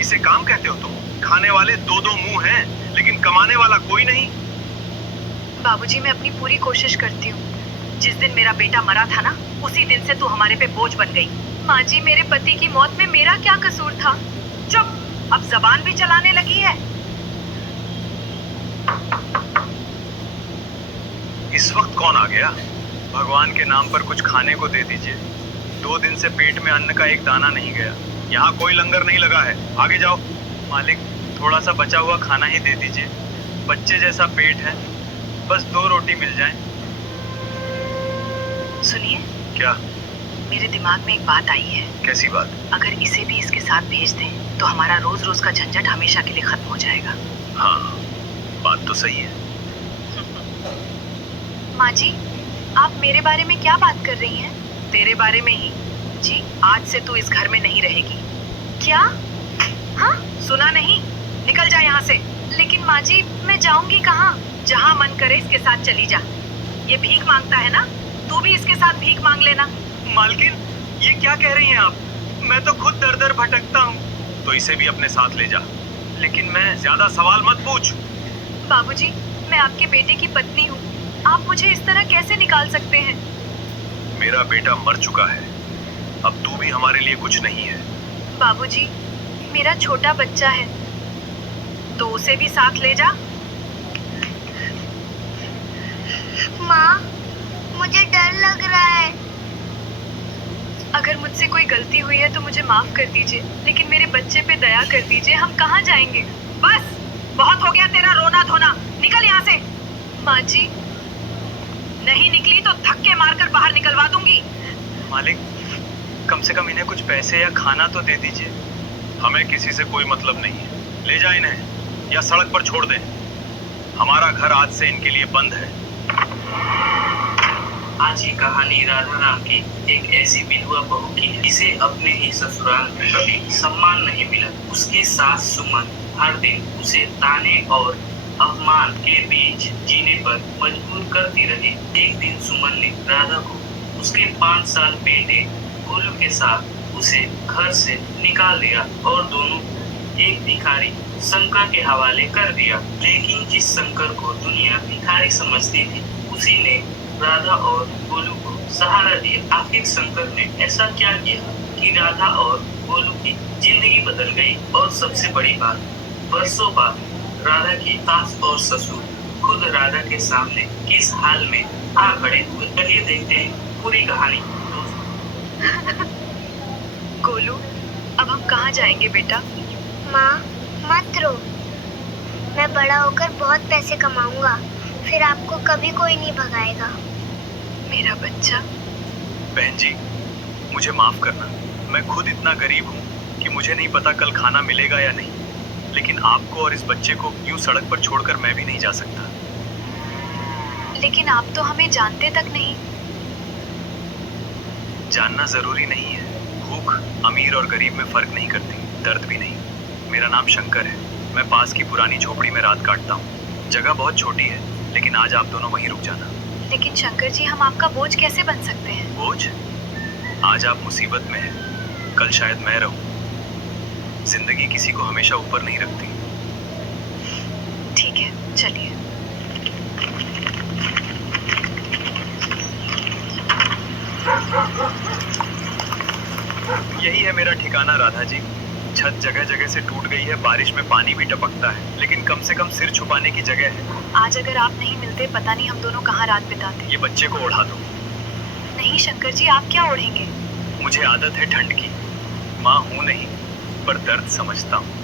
इसे काम कहते हो तुम? खाने वाले दो दो मुंह हैं, लेकिन कमाने वाला कोई नहीं। बाबूजी, मैं अपनी पूरी कोशिश करती हूँ। जिस दिन मेरा बेटा मरा था ना, उसी दिन से तू हमारे पे बोझ बन गई। माँ जी, मेरे पति की मौत में मेरा क्या कसूर था? चुप, अब जबान भी चलाने लगी है। इस वक्त कौन आ गया? भगवान के नाम पर कुछ खाने को दे दीजिए। 2 दिन से पेट में अन्न का एक दाना नहीं गया। यहाँ कोई लंगर नहीं लगा है, आगे जाओ। मालिक, थोड़ा सा बचा हुआ खाना ही दे दीजिए। बच्चे जैसा पेट है, बस 2 रोटी मिल जाए। सुनिए, क्या? मेरे दिमाग में एक बात आई है। कैसी बात? अगर इसे भी इसके साथ भेज दें तो हमारा रोज रोज का झंझट हमेशा के लिए खत्म हो जाएगा। हाँ, बात तो सही है। माँ जी, आप मेरे बारे में क्या बात कर रही हैं? तेरे बारे में ही। जी, आज से तू इस घर में नहीं रहेगी। क्या? हाँ, सुना नहीं? निकल जा यहाँ से। लेकिन माँ जी, मैं जाऊंगी कहाँ? जहाँ मन करे इसके साथ चली जा। ये भीख मांगता है ना, तू भी इसके साथ भीख मांग लेना। मालकिन, ये क्या कह रही हैं आप? मैं तो खुद दर दर भटकता हूँ। तो इसे भी अपने साथ ले जा। लेकिन मैं ज्यादा सवाल मत पूछ। बाबूजी, मैं आपके बेटे की पत्नी हूँ। आप मुझे इस तरह कैसे निकाल सकते हैं? मेरा बेटा मर चुका है, अब तू भी हमारे लिए कुछ नहीं है। बाबूजी, मेरा छोटा बच्चा है, तो उसे भी साथ ले जा। माँ, मुझे डर लग रहा है। अगर मुझसे कोई गलती हुई है तो मुझे माफ कर दीजिए, लेकिन मेरे बच्चे पे दया कर दीजिए। हम कहाँ जाएंगे? बस, बहुत हो गया तेरा रोना धोना। निकल यहाँ से। माँ जी, नहीं निकली तो धक्के मारकर बाहर निकलवा दूंगी। मालिक, कम से कम इन्हें कुछ पैसे या खाना तो दे दीजिए। हमें किसी से कोई मतलब नहीं है। ले जा इन्हें या सड़क पर छोड़ दें। हमारा घर आज से इनके लिए बंद है। आज की कहानी राधा नाम की एक ऐसी विधवा बहू की है जिसे अपने ही ससुराल में कभी सम्मान नहीं मिला। उसकी सास सुमन हर दिन उसे ताने और अपमान के बीच जीने पर मजबूर करती रही। एक दिन सुमन ने राधा को उसके 5 साल बेटे गोलू के साथ उसे घर से निकाल दिया और दोनों एक भिखारी शंकर के हवाले कर दिया। लेकिन जिस शंकर को दुनिया भिखारी समझती थी, उसी ने राधा और गोलू को सहारा दिया। आखिर शंकर ने ऐसा क्या किया कि राधा और गोलू की जिंदगी बदल गई? और सबसे बड़ी बात, बरसों बाद राधा की सास और ससुर खुद राधा के सामने किस हाल में आ खड़े हुए। चलिए देखते हैं पूरी कहानी। गोलू, अब हम कहाँ जाएंगे बेटा? माँ, मत रो। मैं बड़ा होकर बहुत पैसे कमाऊंगा, फिर आपको कभी कोई नहीं भगाएगा। मेरा बच्चा। बहन जी, मुझे माफ करना। मैं खुद इतना गरीब हूँ कि मुझे नहीं पता कल खाना मिलेगा या नहीं। लेकिन आपको और इस बच्चे को यूं सड़क पर छोड़कर मैं भी नहीं जा सकता। लेकिन आप तो हमें जानते तक नहीं। जानना जरूरी नहीं है। भूख अमीर और गरीब में फर्क नहीं करती, दर्द भी नहीं। मेरा नाम शंकर है। मैं पास की पुरानी झोपड़ी में रात काटता हूँ। जगह बहुत छोटी है, लेकिन आज आप दोनों वहीं रुक जाना। लेकिन शंकर जी, हम आपका बोझ कैसे बन सकते हैं? बोझ? आज आप मुसीबत में हैं, कल शायद मैं रहूं। जिंदगी किसी को हमेशा ऊपर नहीं रखती। ठीक है, चलिए। यही है मेरा ठिकाना राधा जी। छत जगह जगह से टूट गई है, बारिश में पानी भी टपकता है, लेकिन कम से कम सिर छुपाने की जगह है। आज अगर आप नहीं मिलते, पता नहीं हम दोनों कहाँ रात बिताते। ये बच्चे को ओढ़ा दो। नहीं शंकर जी, आप क्या ओढ़ेंगे? मुझे आदत है ठंड की। माँ हूं नहीं, पर दर्द समझता हूँ।